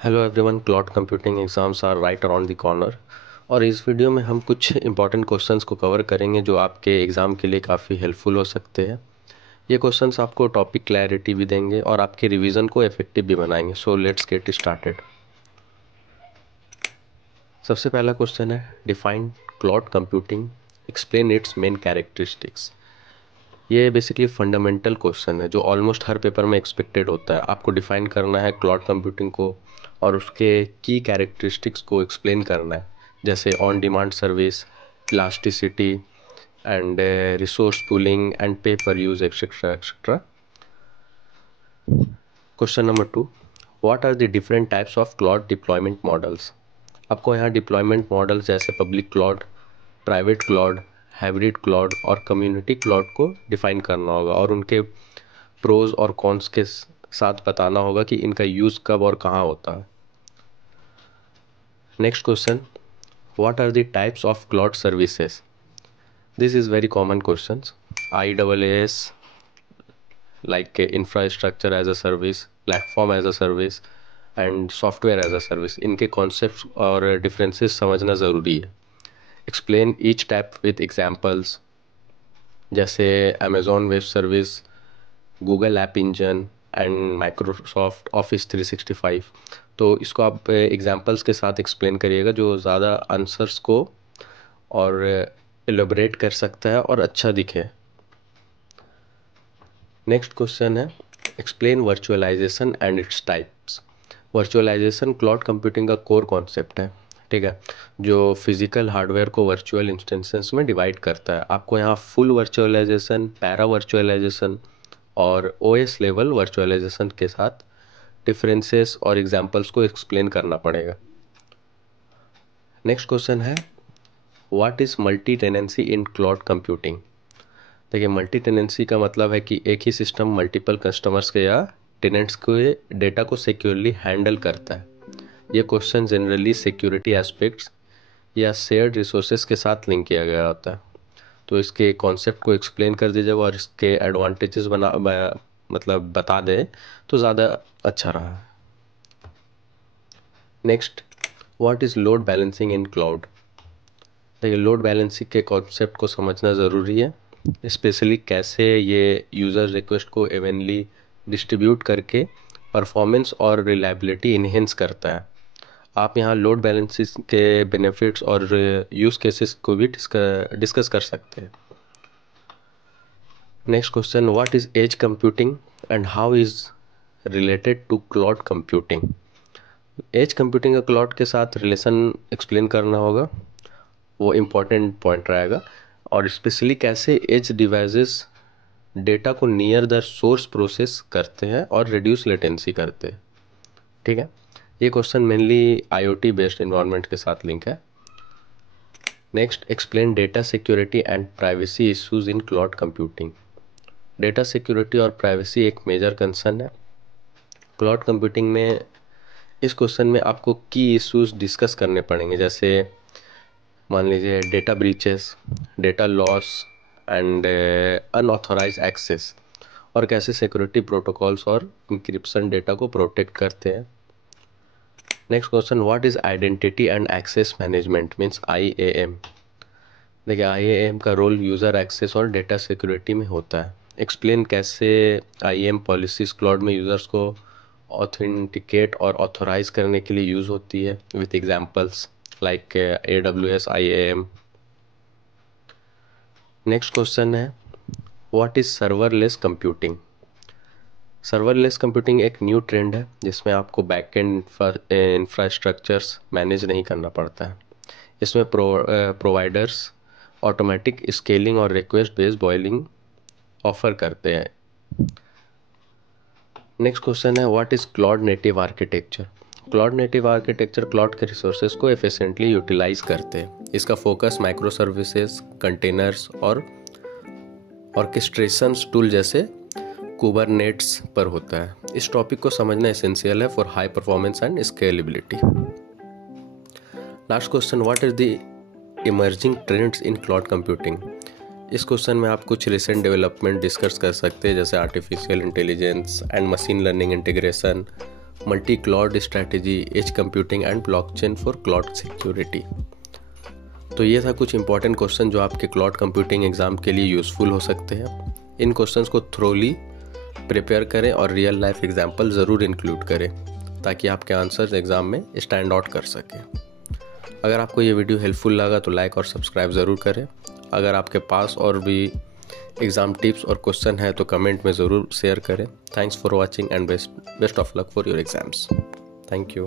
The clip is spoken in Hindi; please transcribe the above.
Hello everyone, cloud computing exams are right around the corner. और इस वीडियो में हम कुछ इंपॉर्टेंट क्वेश्चंस को कवर करेंगे जो आपके एग्ज़ाम के लिए काफ़ी हेल्पफुल हो सकते हैं। ये क्वेश्चंस आपको टॉपिक क्लैरिटी भी देंगे और आपके रिवीजन को इफेक्टिव भी बनाएंगे। So let's get started. सबसे पहला क्वेश्चन है, define cloud computing, explain it's main characteristics. ये बेसिकली फंडामेंटल क्वेश्चन है जो ऑलमोस्ट हर पेपर में एक्सपेक्टेड होता है। आपको डिफाइन करना है क्लाउड कंप्यूटिंग को और उसके की कैरेक्टरिस्टिक्स को एक्सप्लेन करना है, जैसे on demand service, elasticity and resource pooling and pay per use etcetera etcetera. Question number 2, what are the different types of cloud deployment models. आपको यहाँ डिप्लॉयमेंट मॉडल्स जैसे public cloud, private cloud, hybrid cloud और कम्युनिटी क्लाउड को डिफाइन करना होगा और उनके प्रोज और कॉन्स के साथ बताना होगा कि इनका यूज़ कब और कहाँ होता है। Next question, what are the types of cloud services. This is very common question. IaaS like infrastructure as a service, platform as a service and software as a service. इनके कॉन्सेप्ट और डिफरेंसेस समझना ज़रूरी है। Explain each type with examples, जैसे Amazon web service, Google app engine and Microsoft office 365। तो इसको आप एग्जांपल्स के साथ एक्सप्लेन करिएगा जो ज़्यादा आंसर्स को और एलोबरेट कर सकता है और अच्छा दिखे। नेक्स्ट क्वेश्चन है, explain virtualisation and its types. Virtualisation cloud computing का कोर कॉन्सेप्ट है, ठीक है, जो फिजिकल हार्डवेयर को वर्चुअल इंस्टेंसेस में डिवाइड करता है। आपको यहाँ फुल वर्चुअलाइजेशन, पैरा वर्चुअलाइजेशन और OS लेवल वर्चुअलाइजेशन के साथ डिफरेंसेस और एग्जांपल्स को एक्सप्लेन करना पड़ेगा। नेक्स्ट क्वेश्चन है, what is multi tenancy in cloud computing. देखिए, मल्टी टेनेंसी का मतलब है कि एक ही सिस्टम मल्टीपल कस्टमर्स के या टेनेंट्स के डेटा को सिक्योरली हैंडल करता है। ये क्वेश्चन जनरली सिक्योरिटी एस्पेक्ट्स या शेयर्ड रिसोर्सेज के साथ लिंक किया गया होता है। तो इसके कॉन्सेप्ट को एक्सप्लेन कर दीजिए और इसके एडवांटेजेस मतलब बता दें तो ज़्यादा अच्छा रहा। Next, what is load balancing in cloud. देखिए, लोड बैलेंसिंग के कॉन्सेप्ट को समझना ज़रूरी है, स्पेशली कैसे ये यूज़र रिक्वेस्ट को इवनली डिस्ट्रीब्यूट करके परफॉर्मेंस और रिलायबिलिटी इन्हेंस करता है। आप यहाँ लोड बैलेंसिंग के बेनिफिट्स और यूज़ केसेस को भी डिस्कस कर सकते हैं। Next question, what is edge computing and how is related to cloud computing. Edge computing का क्लाउड के साथ रिलेशन एक्सप्लेन करना होगा, वो इम्पोर्टेंट पॉइंट रहेगा। और स्पेशली कैसे एज डिवाइसेस डेटा को नियर द सोर्स प्रोसेस करते हैं और रिड्यूस लेटेंसी करते हैं, ठीक है। ये question mainly IoT based environment के साथ लिंक है। Next, explain data security and privacy issues in cloud computing. Data security और प्राइवेसी एक मेजर कंसर्न है क्लाउड कंप्यूटिंग में। इस क्वेश्चन में आपको की इश्यूज डिस्कस करने पड़ेंगे, जैसे मान लीजिए data breaches, data loss and unauthorise access, और कैसे सिक्योरिटी प्रोटोकॉल्स और इंक्रिप्शन डेटा को प्रोटेक्ट करते हैं। Next question, what is identity and access management means IAM। देखिए, IAM का रोल यूज़र एक्सेस और डेटा सिक्योरिटी में होता है। एक्सप्लेन कैसे IAM पॉलिसीज क्लाउड में यूज़र्स को ऑथेंटिकेट और ऑथोराइज करने के लिए यूज़ होती है with examples like AWS IAM। Next question है, what is serverless computing. Serverless computing एक न्यू ट्रेंड है जिसमें आपको बैकएंड इंफ्रास्ट्रक्चर्स मैनेज नहीं करना पड़ता है। इसमें प्रोवाइडर्स ऑटोमेटिक स्केलिंग और रिक्वेस्ट बेस्ड बॉयलिंग ऑफर करते हैं। नेक्स्ट क्वेश्चन है, what is cloud native architecture. Cloud native architecture cloud के रिसोर्सेज को एफिशिएंटली यूटिलाइज करते हैं। इसका फोकस माइक्रो सर्विसेज, कंटेनर्स और ऑर्केस्ट्रेशन टूल जैसे कुबरनेट्स पर होता है। इस टॉपिक को समझना एसेंशियल है for high performance and scalability. Last question, what is the emerging trends in cloud computing. इस क्वेश्चन में आप कुछ रिसेंट डेवलपमेंट डिस्कस कर सकते हैं, जैसे artificial intelligence and machine learning integration, multi cloud strategy, as computing and blockchain for cloud security. तो ये था कुछ इंपॉर्टेंट क्वेश्चन जो आपके क्लाउड कंप्यूटिंग एग्ज़ाम के लिए यूज़फुल हो सकते हैं। इन क्वेश्चंस को थ्रोली प्रिपेयर करें और रियल लाइफ एग्जाम्पल ज़रूर इंक्लूड करें ताकि आपके आंसर्स एग्ज़ाम में स्टैंड आउट कर सकें। अगर आपको ये वीडियो हेल्पफुल लगा तो लाइक और सब्सक्राइब ज़रूर करें। अगर आपके पास और भी एग्ज़ाम टिप्स और क्वेश्चन है तो कमेंट में ज़रूर शेयर करें। Thanks for watching and best of luck for your exams. Thank you.